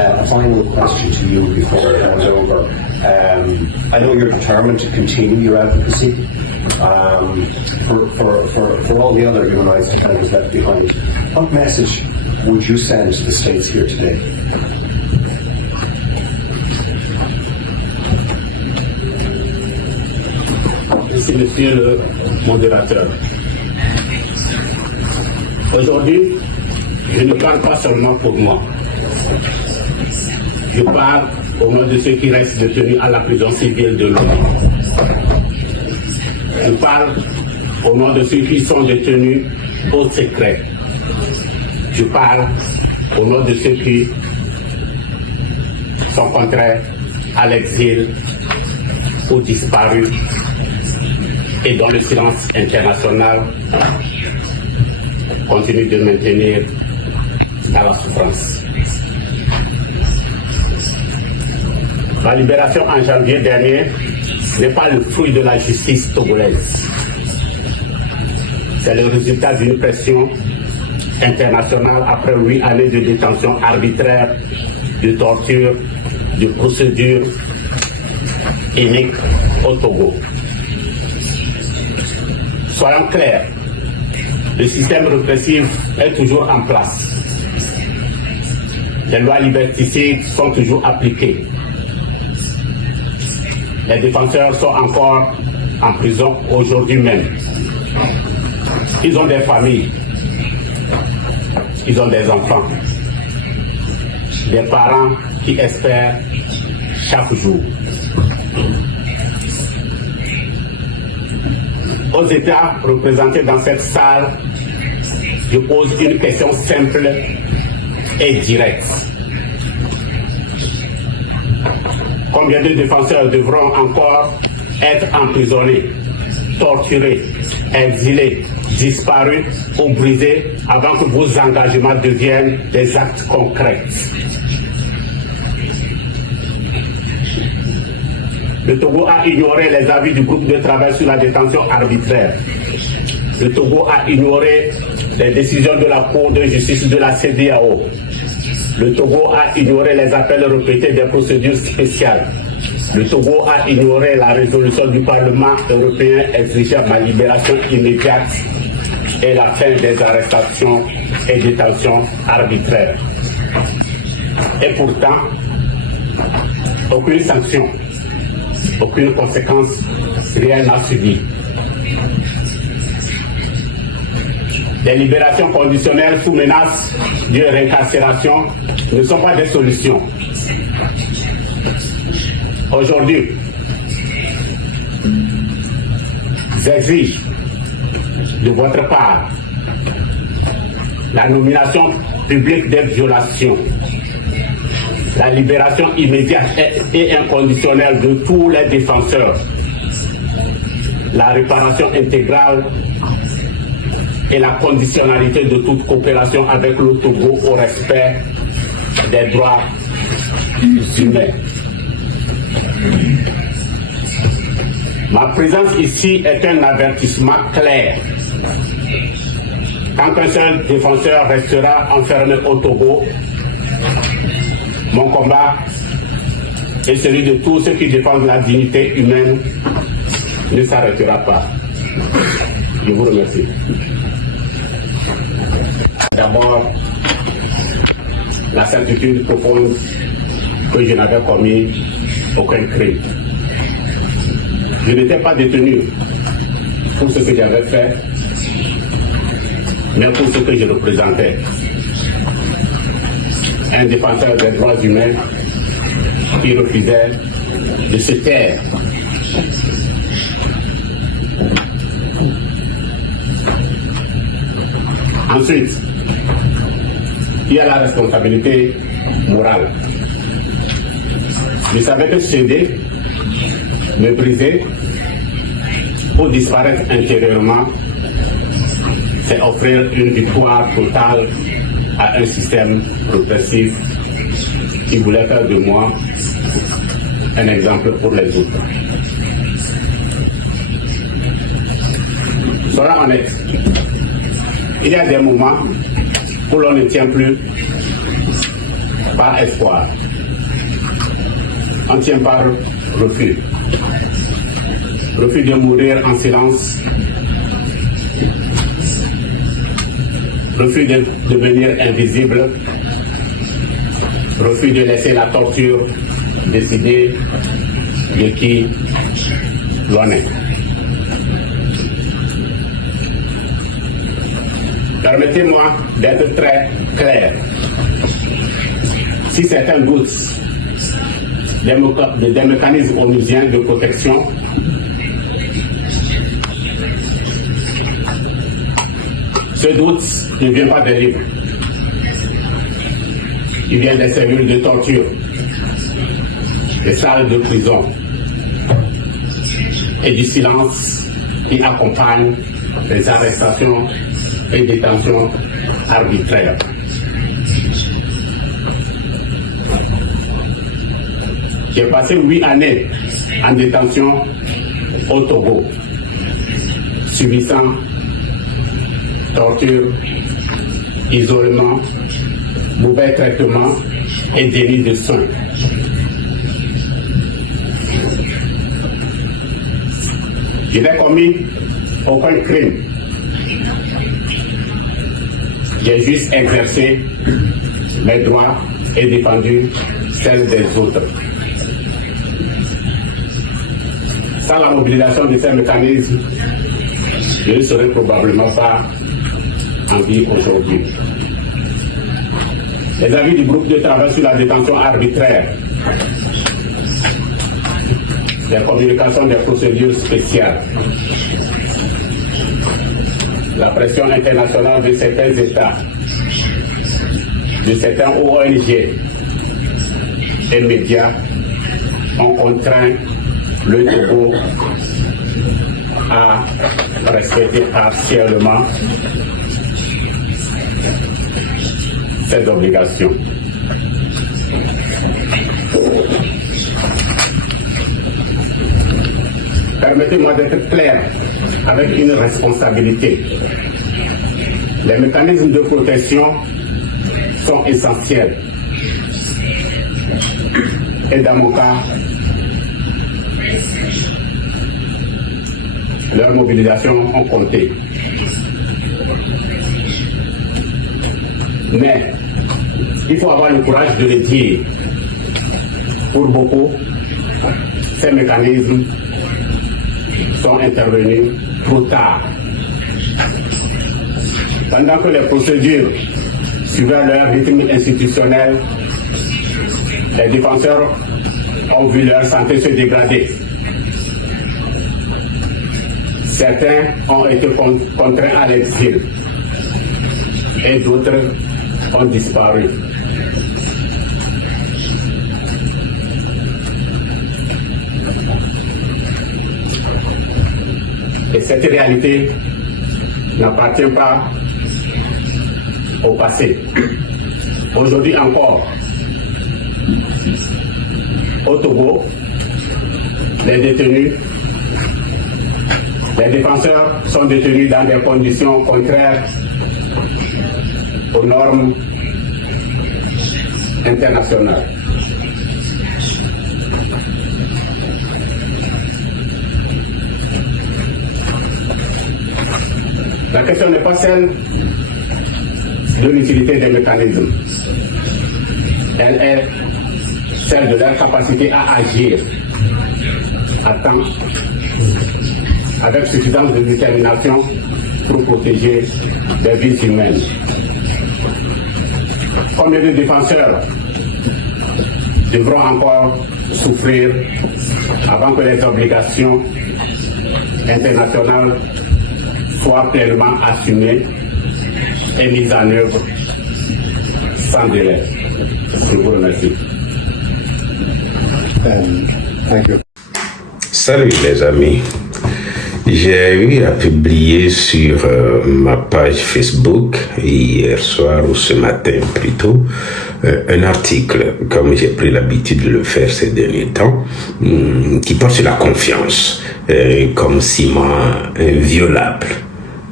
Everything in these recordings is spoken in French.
A final question to you before it goes over. I know you're determined to continue your advocacy for all the other human rights defenders left behind. What message would you send to the states here today? Merci, monsieur le modérateur. Aujourd'hui, je ne parle pas seulement pour moi. Je parle au nom de ceux qui restent détenus à la prison civile de Londres. Je parle au nom de ceux qui sont détenus au secret. Je parle au nom de ceux qui sont contraints à l'exil ou disparus et dont le silence international continue de maintenir à la souffrance. Ma libération en janvier dernier n'est pas le fruit de la justice togolaise. C'est le résultat d'une pression internationale après 8 années de détention arbitraire, de torture, de procédures iniques au Togo. Soyons clairs, le système répressif est toujours en place. Les lois liberticides sont toujours appliquées. Les défenseurs sont encore en prison aujourd'hui même. Ils ont des familles, ils ont des enfants, des parents qui espèrent chaque jour. Aux États représentés dans cette salle, je pose une question simple et directe. Combien de défenseurs devront encore être emprisonnés, torturés, exilés, disparus ou brisés avant que vos engagements deviennent des actes concrets? Le Togo a ignoré les avis du groupe de travail sur la détention arbitraire. Le Togo a ignoré les décisions de la Cour de justice de la CEDEAO. Le Togo a ignoré les appels répétés des procédures spéciales. Le Togo a ignoré la résolution du Parlement européen exigeant ma libération immédiate et la fin des arrestations et détentions arbitraires. Et pourtant, aucune sanction, aucune conséquence, rien n'a suivi. Les libérations conditionnelles sous menace de réincarcération ne sont pas des solutions. Aujourd'hui, j'exige de votre part la nomination publique des violations, la libération immédiate et inconditionnelle de tous les défenseurs, la réparation intégrale et la conditionnalité de toute coopération avec le Togo au respect des droits humains. Ma présence ici est un avertissement clair. Tant qu'un seul défenseur restera enfermé au Togo, mon combat et celui de tous ceux qui défendent la dignité humaine ne s'arrêtera pas. Je vous remercie. D'abord, la certitude profonde que je n'avais commis aucun crime. Je n'étais pas détenu pour ce que j'avais fait, mais pour ce que je représentais. Un défenseur des droits humains qui refusait de se taire. Ensuite, il y a la responsabilité morale. Je savais que céder, me briser ou disparaître intérieurement, c'est offrir une victoire totale à un système répressif qui voulait faire de moi un exemple pour les autres. Soyons honnêtes, il y a des moments où l'on ne tient plus par espoir. On tient par refus. Refus de mourir en silence. Refus de devenir invisible. Refus de laisser la torture décider de qui l'on est. Permettez-moi d'être très clair. Si certains doutent des mécanismes onusiens de protection, ce doute ne vient pas des livres. Il vient des cellules de torture, des salles de prison et du silence qui accompagne les arrestations et détentions arbitraires. J'ai passé 8 années en détention au Togo, subissant torture, isolement, mauvais traitement et délit de soins. Je n'ai commis aucun crime. J'ai juste exercé mes droits et défendu celles des autres. Sans la mobilisation de ces mécanismes, je ne serais probablement pas en vie aujourd'hui. Les avis du groupe de travail sur la détention arbitraire, les communications des procédures spéciales, la pression internationale de certains États, de certains ONG et médias ont contraint le Togo à respecter partiellement ces obligations. Permettez-moi d'être clair avec une responsabilité. Les mécanismes de protection sont essentiels. Et dans mon cas, leur mobilisation ont compté. Mais il faut avoir le courage de le dire. Pour beaucoup, ces mécanismes sont intervenus trop tard. Pendant que les procédures suivaient leur rythme institutionnel, les défenseurs ont vu leur santé se dégrader. Certains ont été contraints à l'exil et d'autres ont disparu. Et cette réalité n'appartient pas au passé. Aujourd'hui encore, au Togo, les défenseurs sont détenus dans des conditions contraires aux normes internationales. La question n'est pas celle de l'utilité des mécanismes. Elle est celle de leur capacité à agir à temps, avec suffisance de détermination pour protéger des vies humaines. Combien de défenseurs devront encore souffrir avant que les obligations internationales soient pleinement assumées et mises en œuvre sans délai? Je vous remercie. Salut les amis. J'ai eu à publier sur ma page Facebook hier soir ou ce matin plutôt un article, comme j'ai pris l'habitude de le faire ces derniers temps, qui porte sur la confiance comme ciment inviolable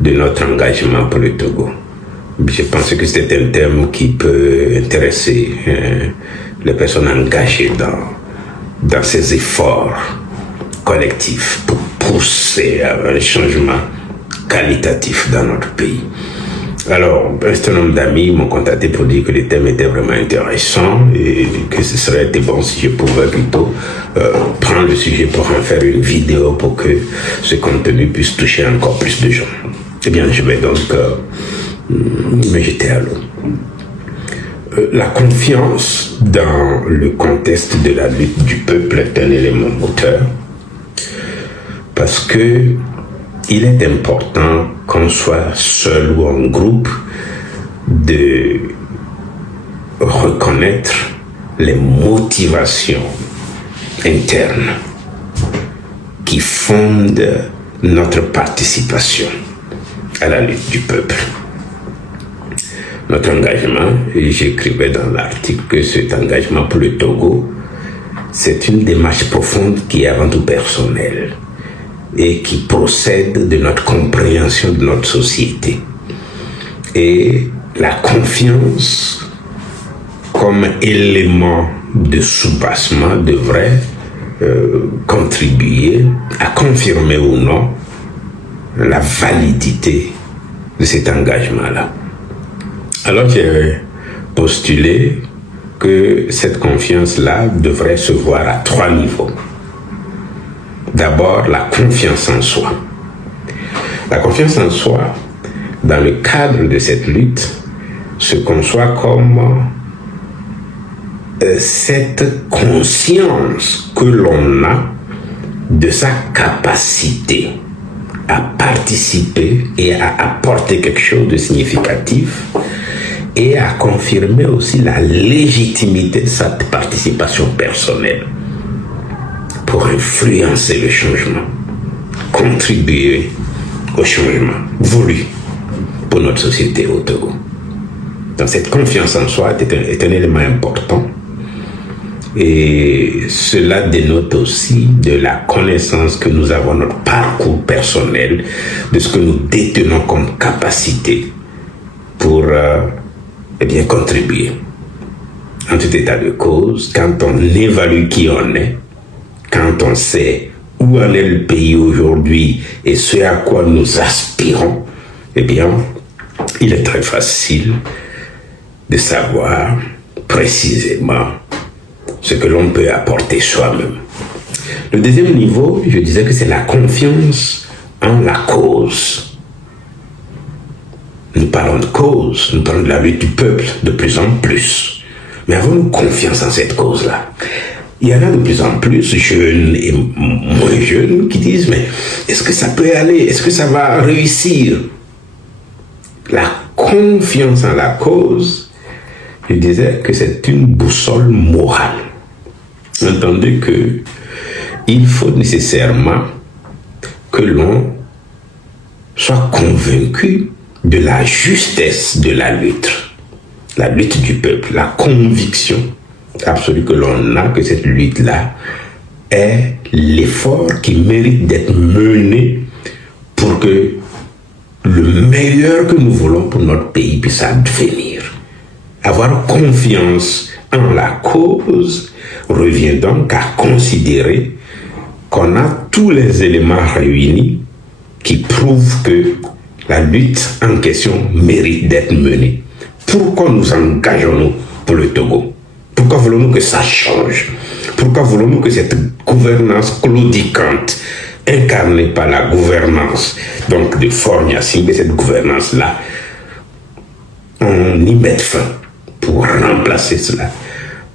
de notre engagement pour le Togo. Je pense que c'est un thème qui peut intéresser les personnes engagées dans ces efforts collectifs pour pousser à un changement qualitatif dans notre pays. Alors, un certain nombre d'amis m'ont contacté pour dire que le thème était vraiment intéressant et que ce serait été bon si je pouvais plutôt prendre le sujet pour en faire une vidéo pour que ce contenu puisse toucher encore plus de gens. Eh bien, je vais donc me jeter à l'eau. La confiance dans le contexte de la lutte du peuple est un élément moteur parce que il est important qu'on soit seul ou en groupe de reconnaître les motivations internes qui fondent notre participation à la lutte du peuple. Notre engagement, et j'écrivais dans l'article que cet engagement pour le Togo, c'est une démarche profonde qui est avant tout personnelle et qui procède de notre compréhension de notre société. Et la confiance comme élément de soubassement devrait contribuer à confirmer ou non la validité de cet engagement-là. Alors j'ai postulé que cette confiance-là devrait se voir à 3 niveaux. D'abord, la confiance en soi. La confiance en soi, dans le cadre de cette lutte, se conçoit comme cette conscience que l'on a de sa capacité à participer et à apporter quelque chose de significatif et à confirmer aussi la légitimité de sa participation personnelle pour influencer le changement, contribuer au changement voulu pour notre société au Togo. Donc cette confiance en soi est un élément important et cela dénote aussi de la connaissance que nous avons de notre parcours personnel, de ce que nous détenons comme capacité pour contribuer. En tout état de cause, quand on évalue qui on est, quand on sait où en est le pays aujourd'hui et ce à quoi nous aspirons, eh bien, il est très facile de savoir précisément ce que l'on peut apporter soi-même. Le deuxième niveau, je disais que c'est la confiance en la cause. Nous parlons de cause, nous parlons de la lutte du peuple de plus en plus. Mais avons-nous confiance en cette cause-là? Il y en a de plus en plus, jeunes et moins jeunes, qui disent, mais est-ce que ça peut aller? Est-ce que ça va réussir? La confiance en la cause, je disais que c'est une boussole morale. Entendez que il faut nécessairement que l'on soit convaincu de la justesse de la lutte du peuple, la conviction absolue que l'on a que cette lutte-là est l'effort qui mérite d'être mené pour que le meilleur que nous voulons pour notre pays puisse advenir. Avoir confiance en la cause revient donc à considérer qu'on a tous les éléments réunis qui prouvent que la lutte en question mérite d'être menée. Pourquoi nous engageons-nous pour le Togo? Pourquoi voulons-nous que ça change? Pourquoi voulons-nous que cette gouvernance claudicante, incarnée par la gouvernance donc de Faure-Gnassingbé, que cette gouvernance-là, on y mette fin pour remplacer cela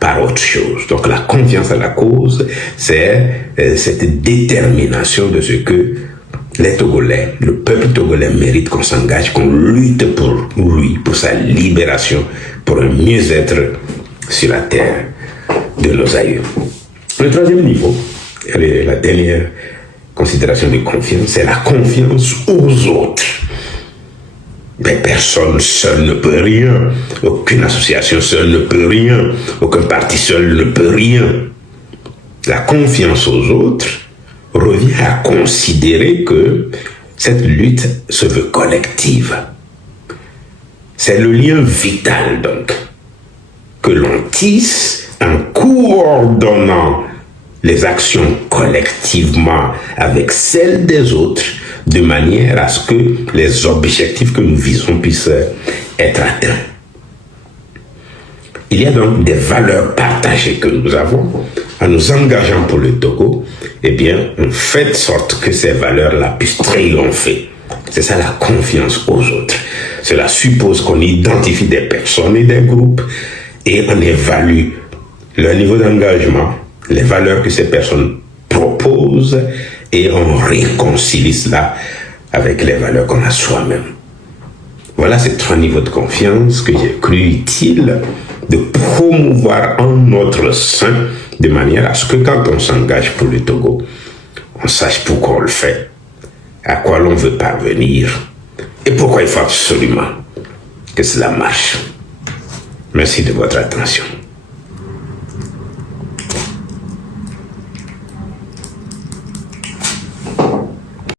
par autre chose. Donc la confiance à la cause, c'est cette détermination de ce que les Togolais, le peuple togolais mérite qu'on s'engage, qu'on lutte pour lui, pour sa libération, pour un mieux-être sur la terre de nos aïeux. Le troisième niveau, la dernière considération de confiance, c'est la confiance aux autres. Mais personne seul ne peut rien, aucune association seule ne peut rien, aucun parti seul ne peut rien. La confiance aux autres revient à considérer que cette lutte se veut collective. C'est le lien vital, donc, que l'on tisse en coordonnant les actions collectivement avec celles des autres, de manière à ce que les objectifs que nous visons puissent être atteints. Il y a donc des valeurs partagées que nous avons. En nous engageant pour le Togo, eh bien, on fait de sorte que ces valeurs-là puissent triompher. C'est ça la confiance aux autres. Cela suppose qu'on identifie des personnes et des groupes et on évalue leur niveau d'engagement, les valeurs que ces personnes proposent et on réconcilie cela avec les valeurs qu'on a soi-même. Voilà ces 3 niveaux de confiance que j'ai cru utile de promouvoir en notre sein de manière à ce que quand on s'engage pour le Togo, on sache pourquoi on le fait, à quoi l'on veut parvenir et pourquoi il faut absolument que cela marche. Merci de votre attention.